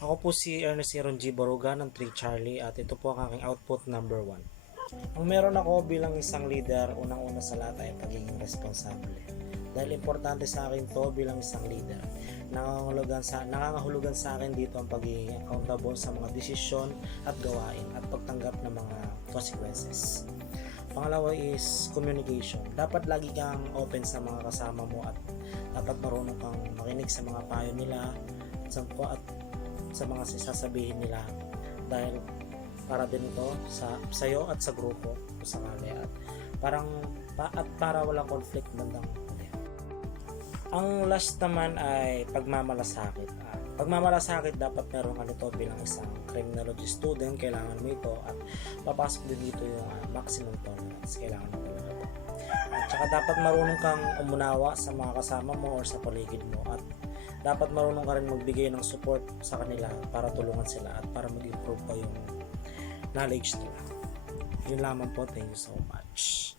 Ako po si Ernest Aaron G. Boruga ng 3 Charlie at ito po ang aking output number 1. Ang meron ako bilang isang leader, unang-una sa lahat ay pagiging responsable. Dahil importante sa akin to bilang isang leader. Nangangahulugan sa akin dito ang pagiging accountable sa mga desisyon at gawain at pagtanggap ng mga consequences. Pangalawa is communication. Dapat lagi kang open sa mga kasama mo at dapat marunong kang makinig sa mga payo nila at sa mga sasabihin nila dahil para din ito sa iyo at sa grupo kung sakali at para walang conflict bandang huli. Ang last naman ay pagmamalasakit. Pagmamalasakit dapat meron ka nito bilang isang criminology student, kailangan mo ito at papasok din dito yung maximum tolerance, kailangan mo talaga ito. At saka dapat marunong kang umunawa sa mga kasama mo or sa paligid mo at dapat marunong ka rin magbigay ng support sa kanila para tulungan sila at para mag-improve pa yung knowledge nila. Yun lamang po. Thank you so much.